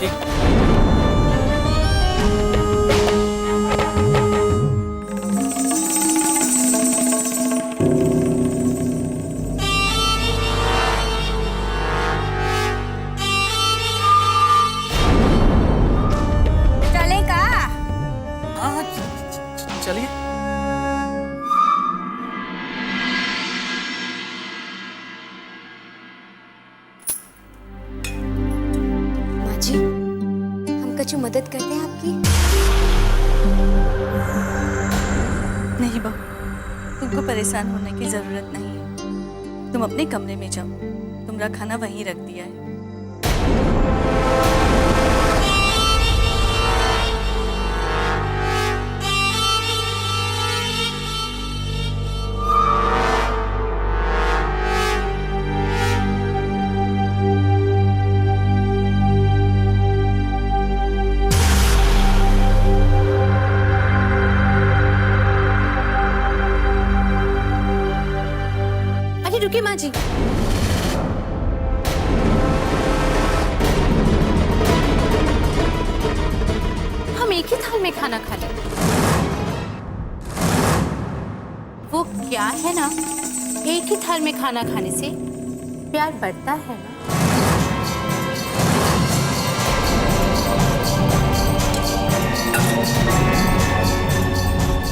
ठीक। चले का? हाँ, चलिए। माँ जी, हम कछु मदद करते हैं आपकी? नहीं बहू, तुमको परेशान होने की जरूरत नहीं है। तुम अपने कमरे में जाओ, तुम्हारा खाना वहीं रख दिया है। अरे रुकिए माँ जी। हम एक ही थाल में खाना खा लें। वो क्या है ना, एक ही थाल में खाना खाने से प्यार बढ़ता है ना।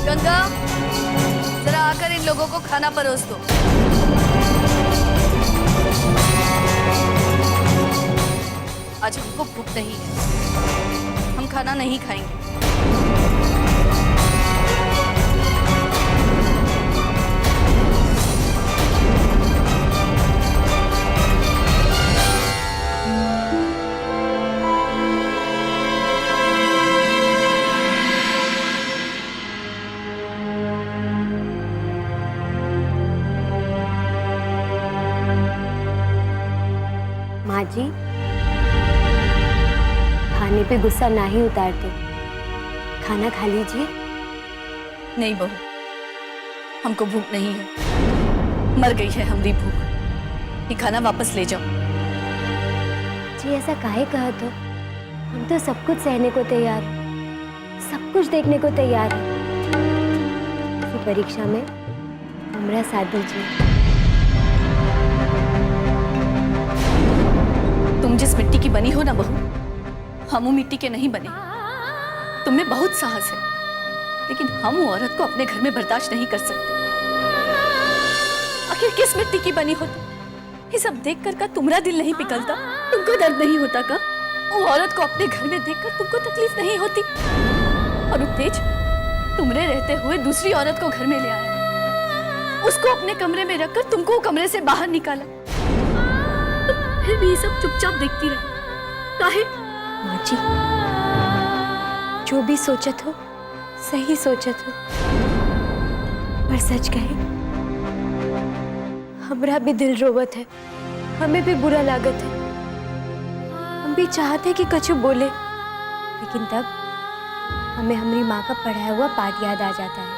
गंगा, जरा आकर इन लोगों को खाना परोस दो। आज हमको भूख नहीं है, हम खाना नहीं खाएंगे। माँ जी, खाने पे गुस्सा ना ही उतारते, खाना खा लीजिए। नहीं बहू, हमको भूख नहीं है, मर गई है हमारी भूख। ये खाना वापस ले जाओ। जी ऐसा काहे कहत हो? हम तो सब कुछ सहने को तैयार हैं, सब कुछ देखने को तैयार हैं। इसी परीक्षा में हमरा साथ दीजिए। तुम जिस मिट्टी की बनी हो ना बहू, हम वो मिट्टी के नहीं बने। तुम में बहुत साहस है, लेकिन हम वो औरत को अपने घर में बर्दाश्त नहीं कर सकते। आखिर किस मिट्टी की बनी हो तुम? ये सब देख कर का तुम्हारा दिल नहीं पिघलता? तुमको दर्द नहीं होता का? वो औरत को अपने घर में देखकर तुमको तकलीफ नहीं होती? और तेज, तुमरे रहते हुए दूसरी औरत को घर में ले आया, उसको अपने कमरे में रखकर तुमको कमरे से बाहर निकाला, फिर भी ये सब चुपचाप देखती रही। काहे? माँ जी, जो भी सोचत हो सही सोचत हो, पर सच कहे हमरा भी दिल रोवत है, हमें भी बुरा लागत है। हम भी चाहते कि कछु बोले, लेकिन तब हमें हमारी माँ का पढ़ाया हुआ पाठ याद आ जाता है।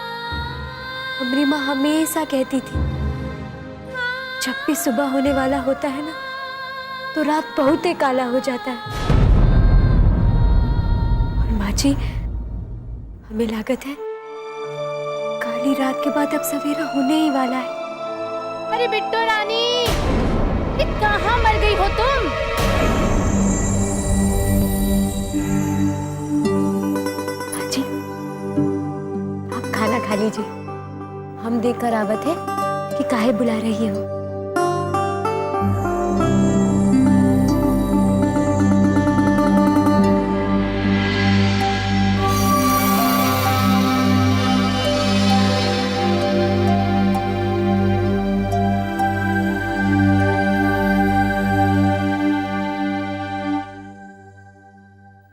हमारी माँ हमेशा कहती थी, जब भी सुबह होने वाला होता है ना, तो रात बहुत ही काला हो जाता है। और माँ जी, हमें लागत है काली रात के बाद अब सवेरा होने ही वाला है। अरे बिट्टू रानी, ये कहाँ मर गई हो तुम? माँ जी, आप खाना खा लीजिए, हम देखकर आवत है कि काहे बुला रही हो।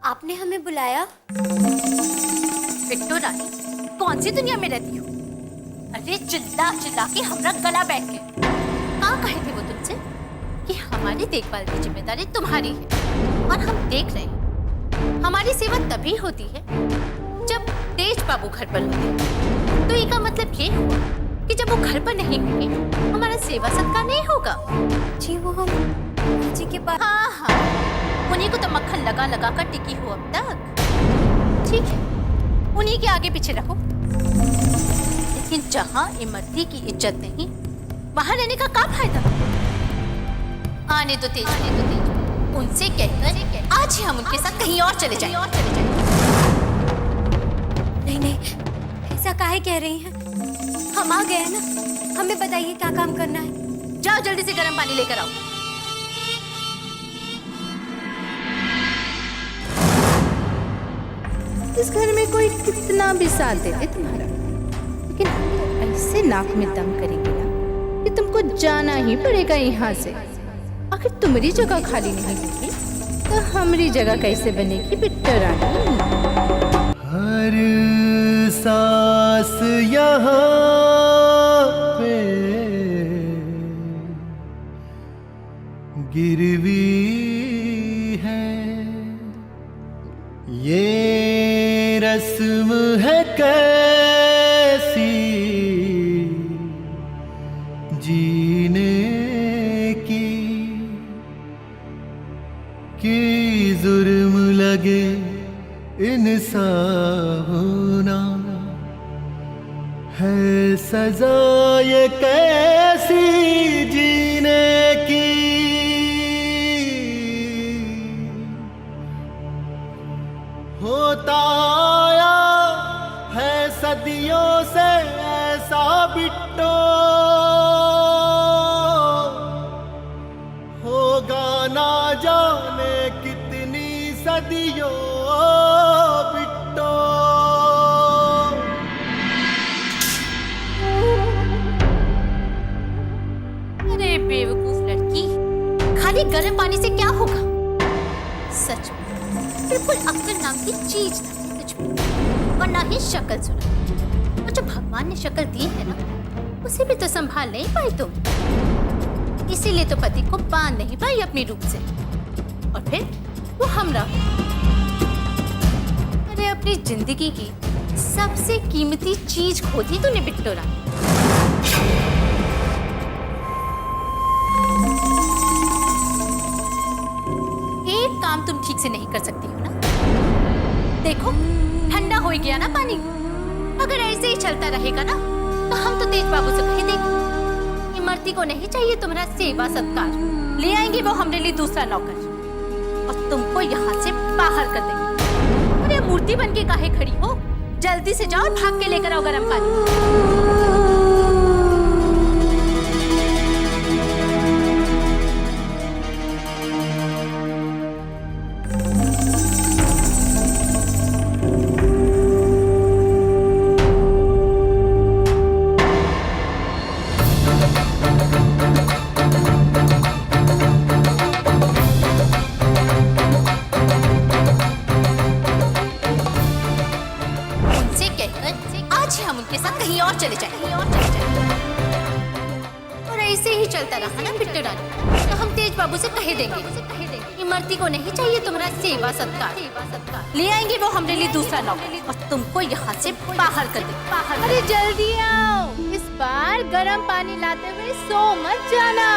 आपने हमें बुलाया? बिट्टू रानी, कौन सी दुनिया में रहती हो? अरे चिल्ला चिल्ला के हमरा गला बैठ के कहाँ कहे थे वो तुमसे कि हमारी देखभाल की जिम्मेदारी तुम्हारी है, और हम देख रहे हैं। हमारी सेवा तभी होती है जब तेज बाबू घर पर होते हैं। तो इसका मतलब ये हुआ कि जब वो घर पर नहीं होंगे, हमारा सेवा सत्कार नहीं होगा। जी वो हम जी के पास। हाँ हाँ, उन्हीं को तो मक्खन लगा लगा कर टिकी हो अब तक। ठीक है, उन्हीं के आगे पीछे रहो, लेकिन जहां इमरती की इज्जत नहीं वहां रहने का क्या फायदा। आने दो तेज, उनसे कहकर आज ही हम उनके साथ कहीं और चले जाएं। नहीं, ऐसा काहे कह रही हैं? हम आ गए हैं ना, हमें बताइए क्या काम करना है। जाओ जल्दी से गर्म पानी लेकर आओ। इस घर में कोई कितना भी साथ दे दे तुम्हारा, लेकिन हम तो ऐसे नाक में दम करेंगे ना कि तुमको जाना ही पड़ेगा यहाँ से। आखिर तुम्हारी जगह खाली नहीं होगी तो हमारी जगह कैसे बनेगी बिट्टो रानी? हर सांस यहाँ पे गिरवी है, ये रस्म है कैसी जीने की, कि जुर्म लगे इंसान होना है सजा ये कैसी जीने की। होता आया है सदियों से ऐसा बिट्टो, होगा ना जाने कितनी सदियों बिट्टो। अरे बेवकूफ लड़की, खाली गर्म पानी से क्या होगा? सच में बिल्कुल अक्ल नाम की चीज नहीं तुझ में, और ना ही शक्ल सुना। और जो भगवान ने शक्ल दी है ना, उसे भी तो संभाल नहीं पाई तुम। इसीलिए तो पति को बांध नहीं पाई अपनी रूप से, और फिर वो हमरा। अरे अपनी जिंदगी की सबसे कीमती चीज खो दी तूने बिट्टो रानी। एक काम तुम ठीक से नहीं कर सकती हो ना। देखो ठंडा हो गया ना पानी, अगर ऐसे ही चलता रहेगा ना तो हम तो तेज बाबू से कह देंगे इमरती को नहीं चाहिए तुम्हारा सेवा सत्कार, ले आएंगे वो हमरे लिए दूसरा नौकर और तुमको यहाँ से बाहर कर देंगे। अरे मूर्ति बन के काहे खड़ी हो, जल्दी से जाओ और भाग के लेकर आओ गर्म पानी। चले जाएंगे और ऐसे ही चलता रहा ना बिट्टो रानी तो हम तेज बाबू से कह देंगे इमरती को नहीं चाहिए तुम्हारा सेवा सत्कार, ले आएंगे वो हमरे लिए दूसरा नौकर और तुमको यहाँ से बाहर कर देंगे। बाहर अरे जल्दी आओ, इस बार गर्म पानी लाते हुए सो मत जाना।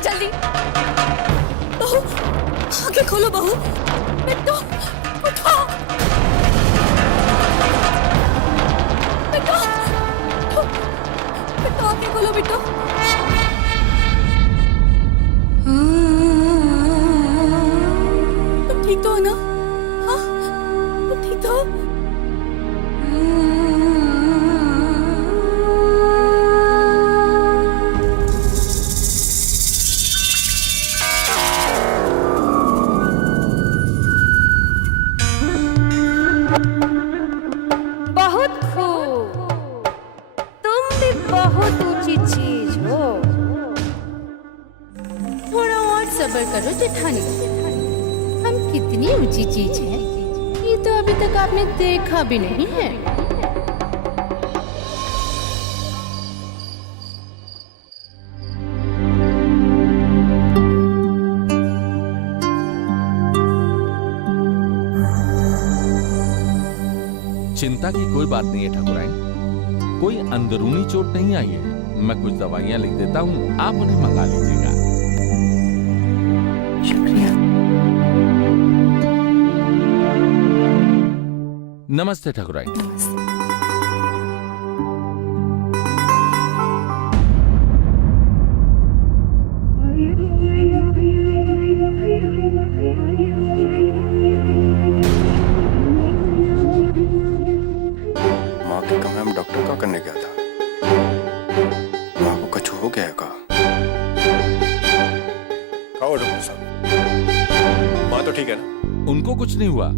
जल्दी बहू, आंखें खोलो बहू। बिट्टो उठो, बिट्टो बिट्टो आंखें खोलो बिट्टो। तुम ठीक तो हो ना? हाँ तुम ठीक तो हो? बहुत ऊंची चीज हो। थोड़ा और सब्र करो जेठानी, हम कितनी ऊंची चीज है ये तो अभी तक आपने देखा भी नहीं है। चिंता की कोई बात नहीं है ठाकुराइन, कोई अंदरूनी चोट नहीं आई है। मैं कुछ दवाइयां लिख देता हूँ, आप उन्हें मंगा लीजिएगा। शुक्रिया। नमस्ते ठाकुराइन। माँ के कमरे में डॉक्टर का करने गया था। माँ को कछु हो गया है का हो डॉक्टर साहब? माँ तो ठीक है ना? उनको कुछ नहीं हुआ।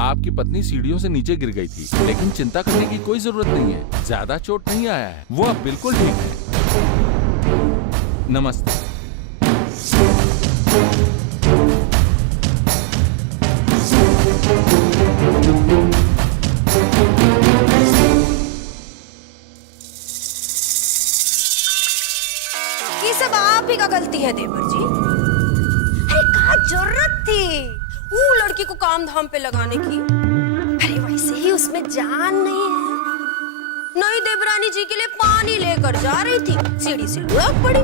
आपकी पत्नी सीढ़ियों से नीचे गिर गई थी, लेकिन चिंता करने की कोई जरूरत नहीं है। ज्यादा चोट नहीं आया है, वो अब बिल्कुल ठीक है। नमस्ते। ये सब आप ही का गलती है देवर जी। अरे क्या जरूरत थी वो लड़की को काम धाम पे लगाने की? अरे वैसे ही उसमें जान नहीं है। नई देवरानी जी के लिए पानी लेकर जा रही थी, सीढ़ी से लुढ़क पड़ी।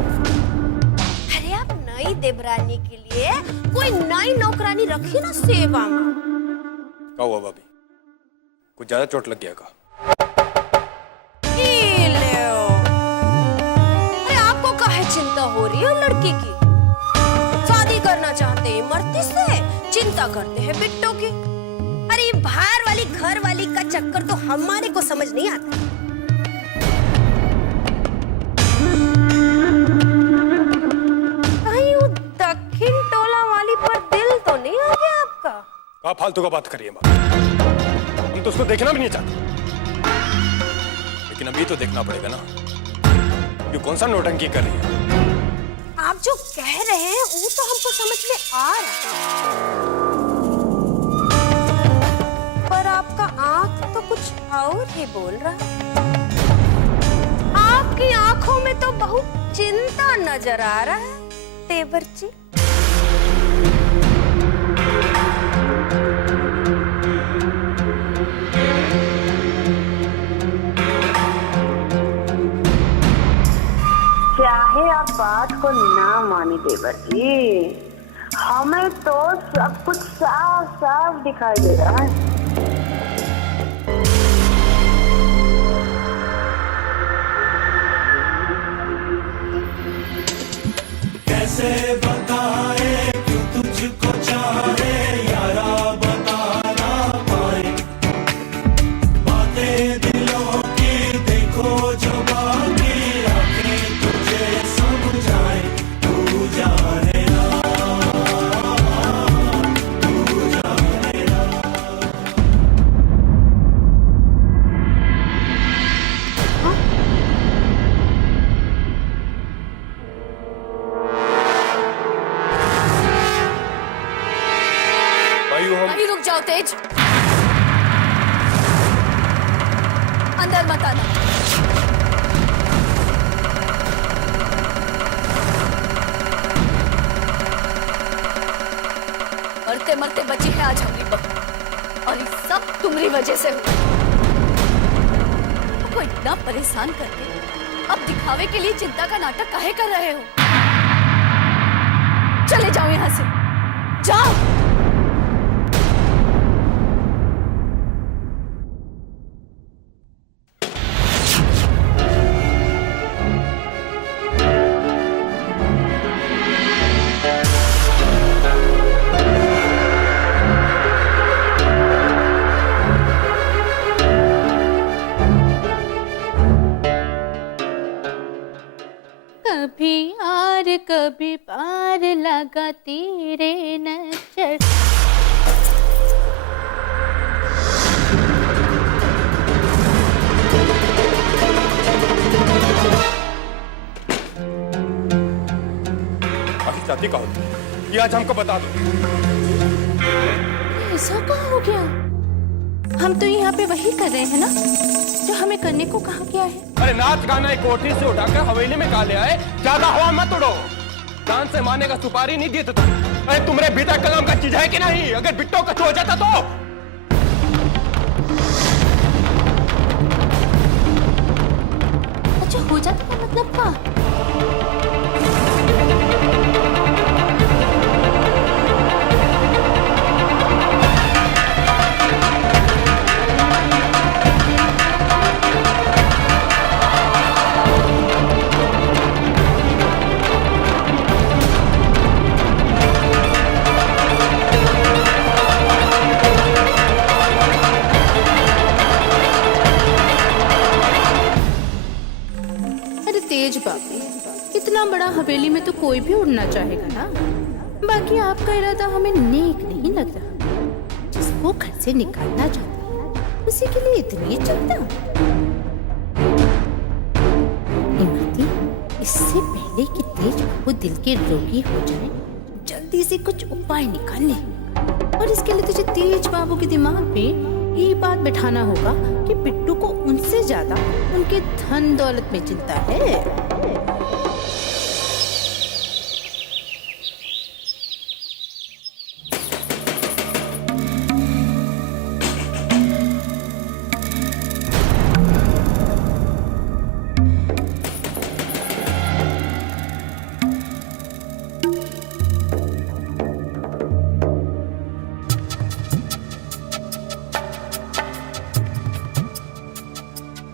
अरे आप नई देवरानी के लिए कोई नई नौकरानी रखी ना सेवा में। क्या हुआ भाभी? कुछ ज्यादा चोट लग गया का? चिंता हो रही है लड़की की? शादी करना चाहते हैं मर्ती से, चिंता करते हैं बिट्टो की। अरे बाहर वाली घर वाली का चक्कर तो हमारे को समझ नहीं आता। कहीं वो दक्षिण टोला वाली पर दिल तो नहीं आ गया आपका? क्या फालतू का बात करिए माँ, हम तो उसको देखना भी नहीं चाहते। लेकिन अभी तो देखना पड़ेगा ना, ये कौन सा नौटंकी कर रही है? आप जो कह रहे हैं वो तो हमको समझ में आ रहा है, पर आपका आंख तो कुछ और ही बोल रहा है। आपकी आंखों में तो बहुत चिंता नजर आ रहा है देवर जी। चाहे आप बात को ना माने देवर जी, हमें तो सब कुछ साफ साफ दिखाई दे रहा है। कैसे बताए क्यों तुझको चाहे यारा, बता ना पाए बातें दिलों की, देखो जो बाकी आंखें तुझे समझाए। तू जाने ना, तू जाने ना। नहीं, रुक जाओ तेज, अंदर मत आना। मरते मरते बची है आज हमारी बहू, और ये सब तुम्हारी वजह से हुआ। आपको इतना परेशान करके अब दिखावे के लिए चिंता का नाटक काहे कर रहे हो? चले जाओ यहां से, जाओ। कभी आर कभी पार लगा तेरे नजर। चाहती कहो ये आज हमको बता दो। ऐसा कहाँ हो गया? हम तो यहाँ पे वही कर रहे हैं ना जो हमें करने को कहा गया है। अरे नाच गाना एक कोठरी से उठाकर हवेली में कहा ले आए, ज्यादा हवा मत उड़ो। जान से मारने का सुपारी नहीं दी तो तुम। अरे तुम्हारे भीतर कलम का चीज है कि नहीं? अगर बिट्टो कचो हो जाता तो। अच्छा हो जाता का मतलब क्या? तेज बाबू, इतना बड़ा हवेली में तो कोई भी उड़ना चाहेगा ना। बाकी आपका इरादा हमें नेक नहीं लग रहा। जिसको घर से निकालना चाहता है उसी के लिए इतनी चिंता। इमरती, इससे पहले कि तेज बाबू दिल के रोगी हो जाए, जल्दी से कुछ उपाय निकाल ले। और इसके लिए तुझे तेज बाबू के दिमाग में ये बात बिठाना होगा कि बिट्टू को उनसे ज्यादा उनके धन दौलत में चिंता है।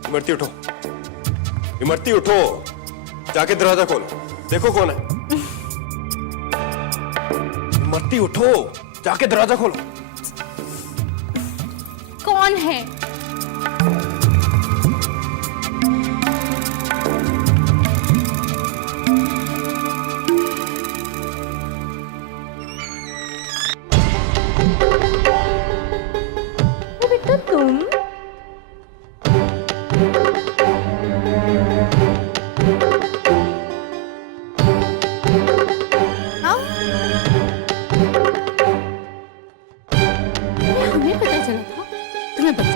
इमरती उठो, इमरती उठो, जाके दरवाजा खोलो, देखो कौन है। इमरती उठो, जाके दरवाजा खोलो। कौन है? बेटा तुम?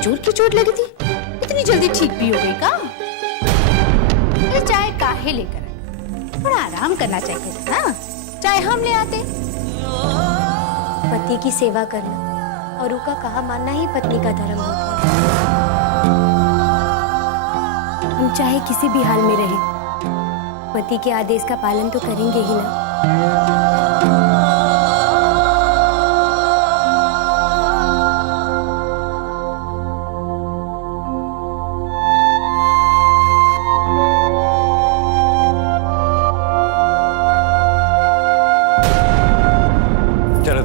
जोर की चोट लगी थी, इतनी जल्दी ठीक भी हो गई का? अरे चाय काहे लेकर आए? थोड़ा आराम करना चाहिए था ना, चाय हम ले आते। पति की सेवा करना और उनका कहा मानना ही पत्नी का धर्म होता है। हम चाहे किसी भी हाल में रहे, पति के आदेश का पालन तो करेंगे ही ना।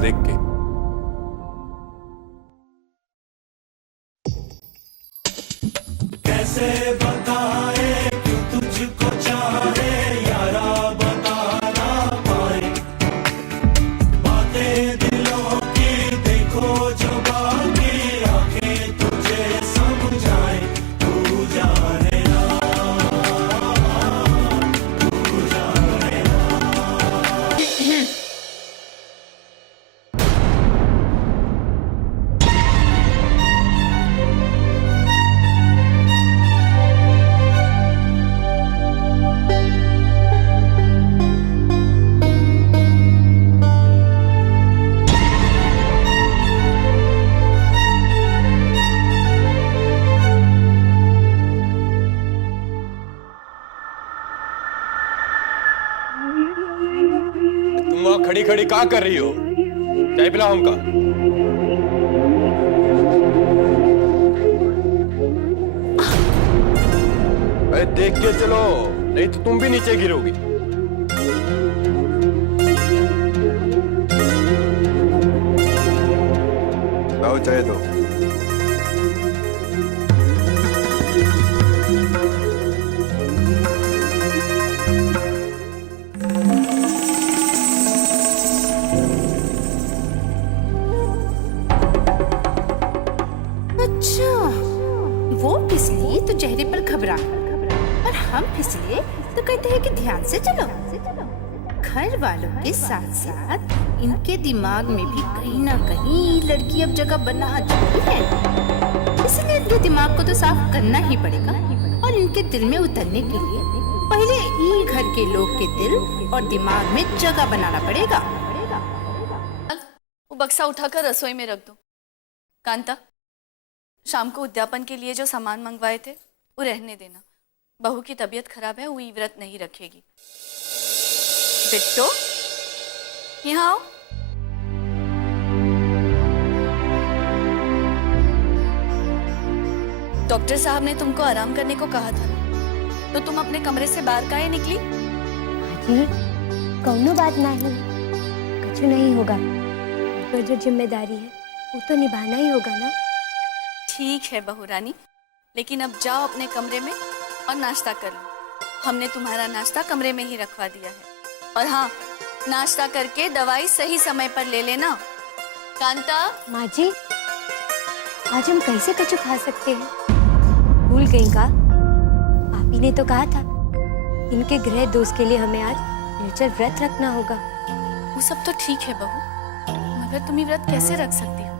देख के कैसे बताए क्यों तुझको चाहे यारा, बता ना पाए बातें दिलों की, देखो जो बाकी आंखें तुझे समझाए। तू जाने ना, तू जाने ना। तुम वहां खड़ी खड़ी क्या कर रही हो? चाय पिलाओ हमका। अरे देख के चलो, नहीं तो तुम भी नीचे गिरोगी। लाओ चाय दो। अच्छा, वो फिसली तो चेहरे पर घबराहट, और हम फिसले तो कहते हैं कि ध्यान से चलो। घर वालों के साथ साथ इनके दिमाग में भी कहीं ना कहीं लड़की अब जगह बना चुकी है, इसलिए इनके दिमाग को तो साफ करना ही पड़ेगा और इनके दिल में उतरने के लिए पहले ही घर के लोग के दिल और दिमाग में जगह बनाना पड़ेगा। वो बक्सा उठाकर रसोई में रख दो। कांता, शाम को उद्यापन के लिए जो सामान मंगवाए थे वो रहने देना। बहू की तबीयत खराब है, वो व्रत नहीं रखेगी। बिट्टो, यहाँ आओ। डॉक्टर साहब ने तुमको आराम करने को कहा था, तो तुम अपने कमरे से बाहर काहे निकली? जी, कौनो बात नहीं, कुछ नहीं होगा। पर जो जिम्मेदारी है वो तो निभाना ही होगा ना। ठीक है बहू रानी, लेकिन अब जाओ अपने कमरे में और नाश्ता कर लो। हमने तुम्हारा नाश्ता कमरे में ही रखवा दिया है। और हाँ, नाश्ता करके दवाई सही समय पर ले लेना। कांता। माँ जी, आज हम कैसे कचू खा सकते हैं? भूल गई का? आप ही ने तो कहा था इनके ग्रह दोष के लिए हमें आज निर्जल व्रत रखना होगा। वो सब तो ठीक है बहू, मगर तुम ये व्रत कैसे रख सकती हो?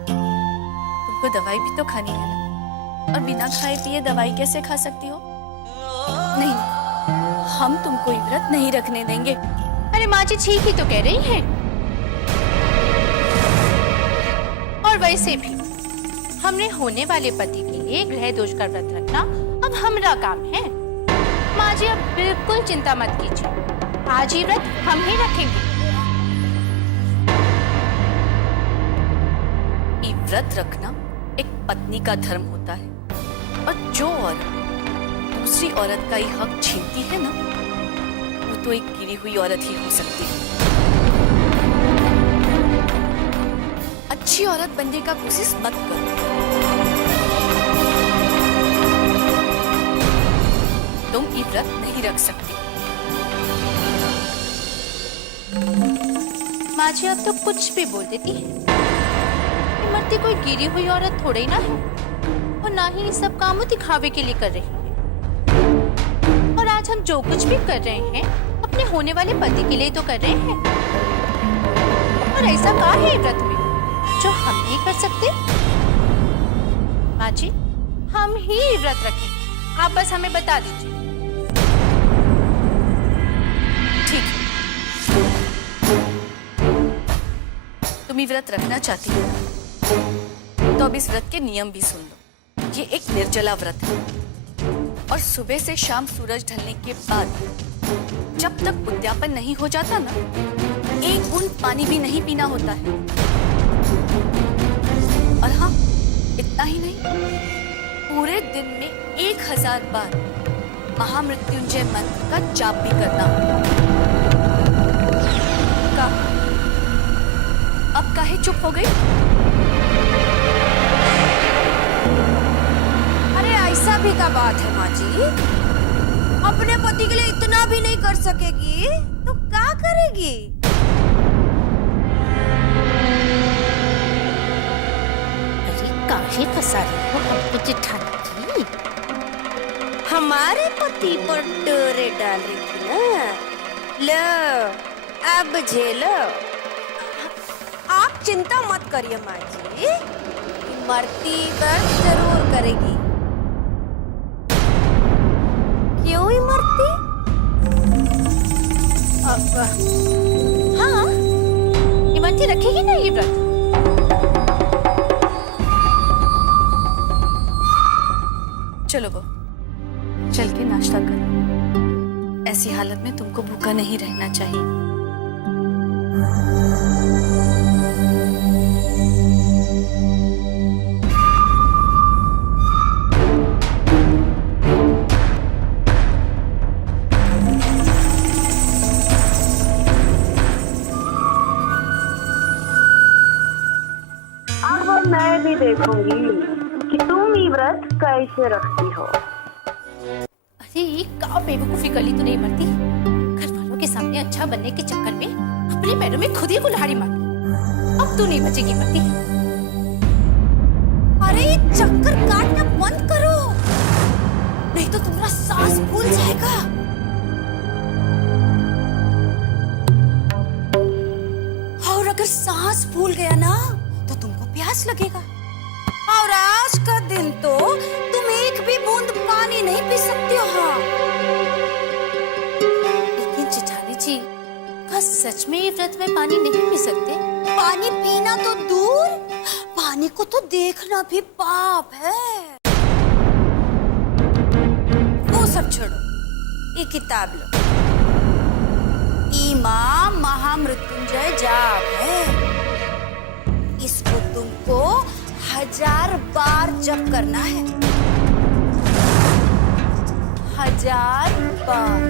तुमको दवाई भी तो खानी है ना, और बिना खाए पिए दवाई कैसे खा सकती हो? नहीं, हम तुमको ये व्रत नहीं रखने देंगे। अरे माँ जी ठीक ही तो कह रही हैं। और वैसे भी हमने होने वाले पति के लिए ग्रह दोष का व्रत रखना अब हमारा काम है। माँ जी अब बिल्कुल चिंता मत कीजिए, आज ही व्रत हम ही रखेंगे। ये व्रत रखना एक पत्नी का धर्म होता है, और जो औरत दूसरी औरत का ये हक छीनती है ना, वो तो एक गिरी हुई औरत ही हो सकती है। अच्छी औरत बनने का कोशिश मत करो। तुम ये व्रत नहीं रख सकती। माँ जी अब तो कुछ भी बोल देती है। इमरती कोई गिरी हुई औरत थोड़ी ना है, और ना ही ये सब काम वो दिखावे के लिए कर रही है। और आज हम जो कुछ भी कर रहे हैं अपने होने वाले पति के लिए तो कर रहे हैं। और ऐसा क्या है व्रत में जो हम नहीं कर सकते? माँ जी हम ही व्रत रखेंगे, आप बस हमें बता दीजिए। ठीक है, तुम ये व्रत रखना चाहती हो तो अब इस व्रत के नियम भी सुन लो। ये एक निर्जला व्रत है, और सुबह से शाम सूरज ढलने के बाद जब तक उद्यापन नहीं हो जाता ना, एक बूंद पानी भी नहीं पीना होता है। और हाँ, इतना ही नहीं, पूरे दिन में 1000 बार महामृत्युंजय मंत्र का जाप भी करना। अब काहे चुप हो गई? अरे ऐसा भी का बात है माँ जी, अपने पति के लिए इतना भी नहीं कर सकेगी तो क्या करेगी? अरे काहे फंसा रही हो हमको जेठानी? हमारे पति पर डोरे डाल रही थी ना, लो अब झेलो। आप चिंता मत करिए माँ जी, इमरती दर्द जरूर करेगी। क्यों इमरती? हाँ, इमरती रखेगी ना ये व्रत? चलो वो चल के नाश्ता करो। ऐसी हालत में तुमको भूखा नहीं रहना चाहिए। अब मैं भी देखूंगी कि तुम ये व्रत कैसे रखती हो। अरे क्या बेवकूफी कर ली तूने इमरती? घर वालों के सामने अच्छा बनने के चक्कर में अपने पैरों में खुद ही कुल्हाड़ी मार। अब तू नहीं बचेगी इमरती। अरे ये चक्कर काटना बंद करो, नहीं तो तुम्हारा सांस फूल जाएगा। प्यास लगेगा। और आज का दिन तो तुम एक भी बूंद पानी नहीं पी सकती हो। हाँ, लेकिन जेठानी जी, क्या सच में ये व्रत में पानी नहीं पी सकते? पानी पीना तो दूर, पानी को तो देखना भी पाप है। वो सब छोड़ो, ये किताब लो। ईमा महामृत्युंजय जाप है। इसको तुमको 1000 बार जप करना है। 1000 बार।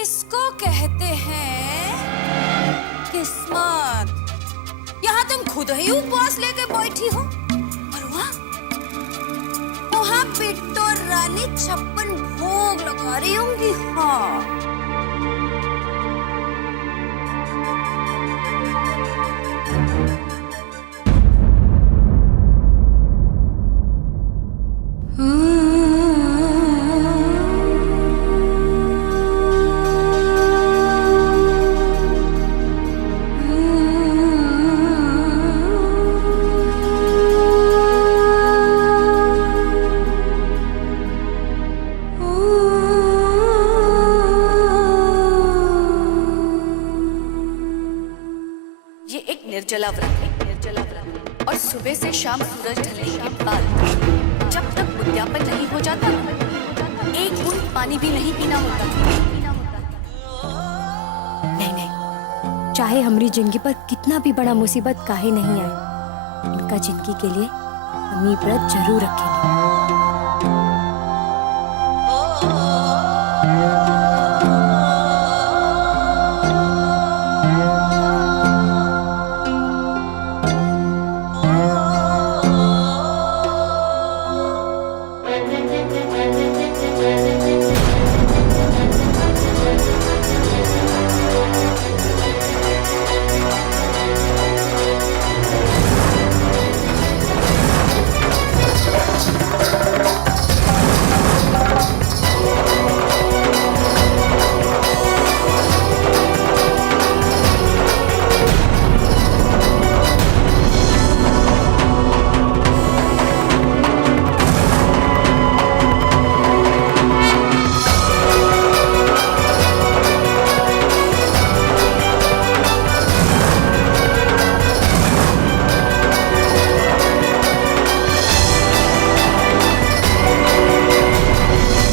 इसको कहते हैं किस्मत। यहाँ तुम खुद ही उपवास लेके बैठी हो, और वहाँ बिट्टो रानी 56 भोग लगा रही होंगी। हाँ, निर्जला व्रत और सुबह से शाम सूरज ढलने के बाद जब तक उद्यापन नहीं हो जाता, एक बूंद पानी भी नहीं पीना होता। नहीं नहीं, चाहे हमारी जिंदगी पर कितना भी बड़ा मुसीबत काहे नहीं आए, इनका जिंदगी के लिए हम ये व्रत जरूर रखेंगे।